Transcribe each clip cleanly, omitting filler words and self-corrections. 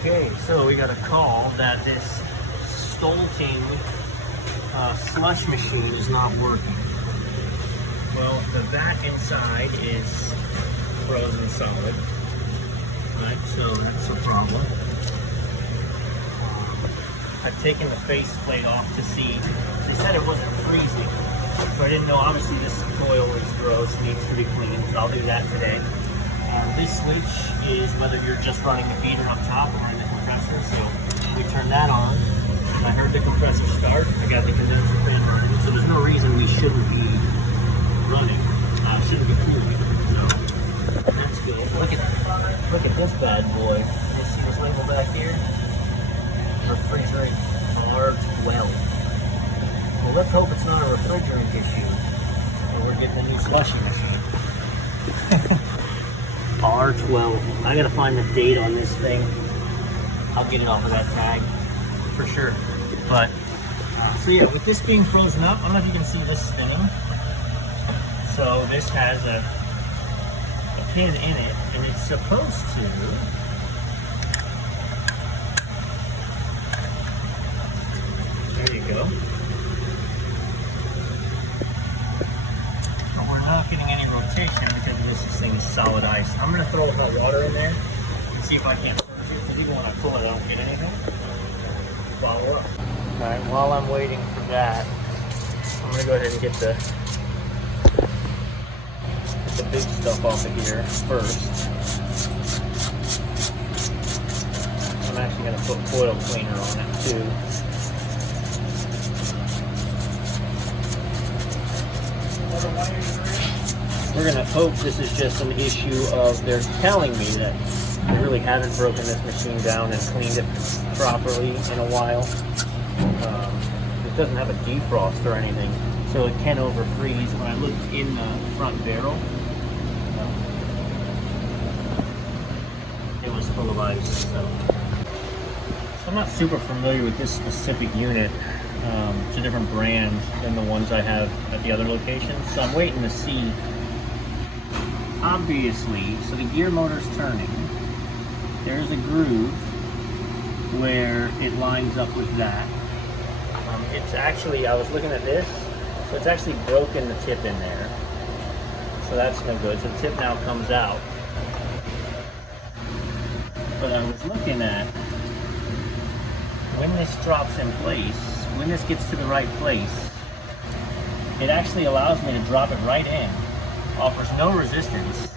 Okay, so we got a call that this Stoelting slush machine is not working. Well, the vat inside is frozen solid, right? So that's a problem. I've taken the faceplate off to see. They said it wasn't freezing, so I didn't know. Obviously, this coil is gross, needs to be cleaned. So I'll do that today. This switch is whether you're just running the feeder up top or in the compressor. So we turn that on. I heard the compressor start. I got the condenser fan running. So there's no reason we shouldn't be running. Shouldn't be cooling. So that's good. Look at this bad boy. You see this label back here? Refrigerant R12. Well, let's hope it's not a refrigerant issue, or we're getting a new slushy machine. R12. I gotta find the date on this thing. I'll get it off of that tag for sure. But so yeah, with this being frozen up, I don't know if you can see this spinning. So this has a pin in it, and it's supposed to. There you go. But we're not getting any rotation because this thing is solid ice. I'm gonna throw hot water in there and see if I can't purge it, because even when I pull it, I don't get anything. Follow up. Alright, while I'm waiting for that, I'm gonna go ahead and get the big stuff off of here first. I'm actually gonna put foil cleaner on it too. We're gonna hope this is just an issue of they're telling me that they really haven't broken this machine down and cleaned it properly in a while. It doesn't have a defrost or anything, so it can overfreeze. When I looked in the front barrel, it was full of ice. So I'm not super familiar with this specific unit. It's a different brand than the ones I have at the other locations, so I'm waiting to see. Obviously, so the gear motor's turning. There's a groove where it lines up with that. It's actually, I was looking at this, so it's actually broken the tip in there. So that's no good. So the tip now comes out. But I was looking at when this drops in place, when this gets to the right place, it actually allows me to drop it right in. Offers no resistance,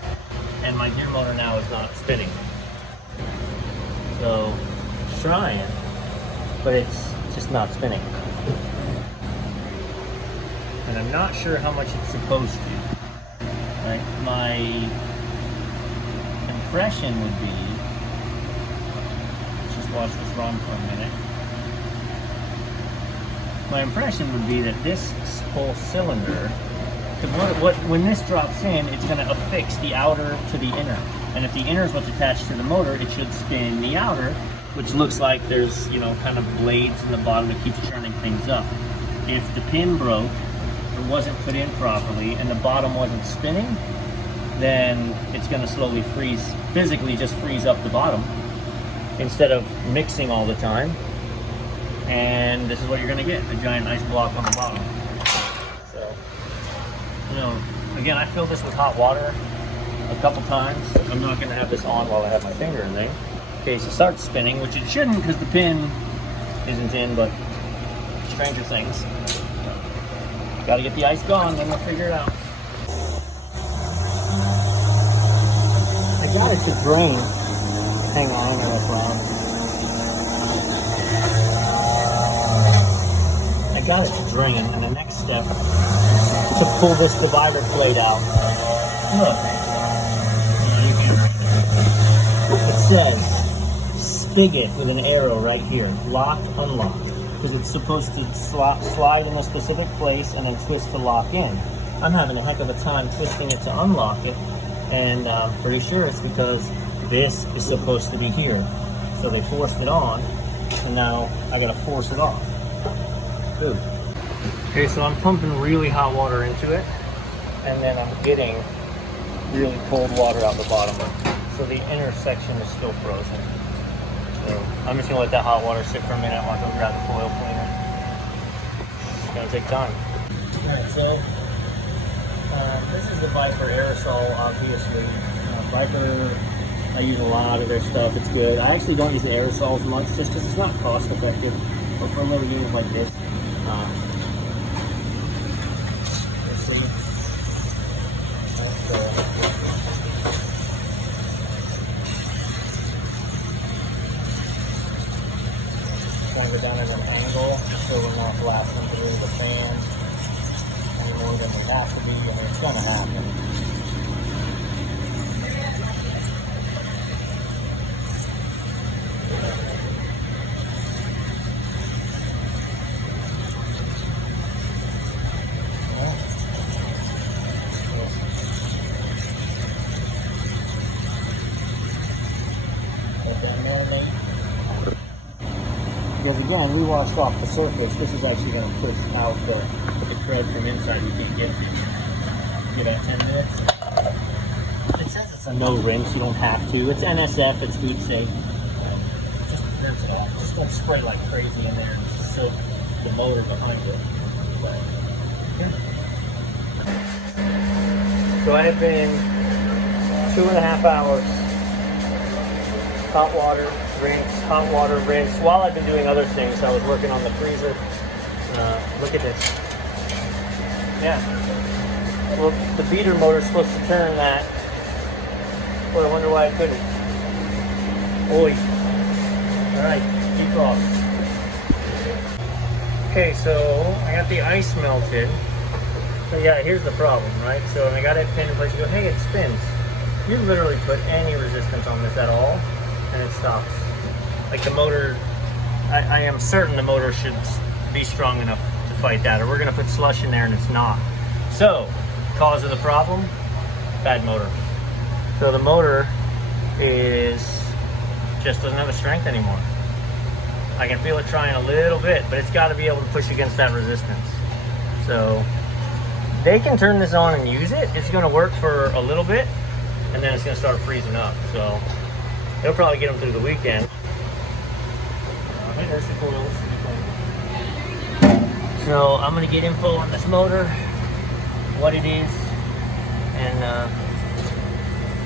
and my gear motor now is not spinning. So, trying, but it's just not spinning. And I'm not sure how much it's supposed to. Right? My impression would be, let's just watch this run for a minute. My impression would be that this whole cylinder, when this drops in, it's going to affix the outer to the inner. And if the inner is what's attached to the motor, it should spin the outer, which looks like there's, kind of blades in the bottom that keeps churning things up. If the pin broke, or wasn't put in properly, and the bottom wasn't spinning, then it's going to slowly freeze, physically just freeze up the bottom, instead of mixing all the time. And this is what you're going to get, a giant ice block on the bottom. So, again, I filled this with hot water a couple times. I'm not going to have this on while I have my finger in there. In case it starts spinning, which it shouldn't because the pin isn't in, but stranger things. Got to get the ice gone, then we'll figure it out. I got it to drain. Hang on, I know that's loud. I got it to drain, and the next step to pull this divider plate out. Look. It says spigot with an arrow right here. Locked, unlocked. Because it's supposed to slide in a specific place and then twist to lock in. I'm having a heck of a time twisting it to unlock it, and I'm pretty sure it's because this is supposed to be here. So they forced it on, and now I gotta force it off. Good. Okay, so I'm pumping really hot water into it, and then I'm getting really cold water out the bottom of it. So the inner section is still frozen. So I'm just gonna let that hot water sit for a minute while I go grab the foil cleaner. It's gonna take time. Alright, so this is the Viper aerosol, obviously. Viper, I use a lot of their stuff, it's good. I actually don't use the aerosols much just because it's not cost effective. But for little units like this, let's see. Going to go down at an angle so we're not blasting through the fan any more than we have to be. I mean, it's going to happen. Because again, we washed off the surface. This is actually going to push out the thread from inside we can't get to. Give that 10 minutes. It says it's a no rinse, you don't have to. It's NSF, it's food safe. Just rinse it off. Just don't spray like crazy in there and soak the motor behind it. So I have been 2.5 hours. Hot water, rinse, hot water, rinse. While I've been doing other things, I was working on the freezer. Look at this. Yeah. Well, the beater motor is supposed to turn that. Well, I wonder why I couldn't. Oi. Alright, keep off. Okay, so I got the ice melted. So yeah, here's the problem, right? So I got it pinned in place. You go, hey, it spins. You literally put any resistance on this at all, and it stops. Like the motor, I am certain the motor should be strong enough to fight that, or we're gonna put slush in there and it's not. So, cause of the problem, bad motor. So the motor just doesn't have the strength anymore. I can feel it trying a little bit, but it's gotta be able to push against that resistance. So, they can turn this on and use it. It's gonna work for a little bit, and then it's gonna start freezing up. So, they'll probably get them through the weekend. There's the coils. So I'm gonna get info on this motor, what it is, and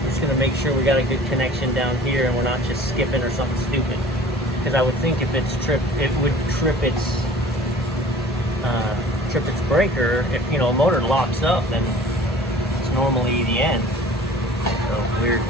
just gonna make sure we got a good connection down here and we're not just skipping or something stupid. Because I would think if it's tripped, it would trip its breaker. If a motor locks up, then it's normally the end. So weird.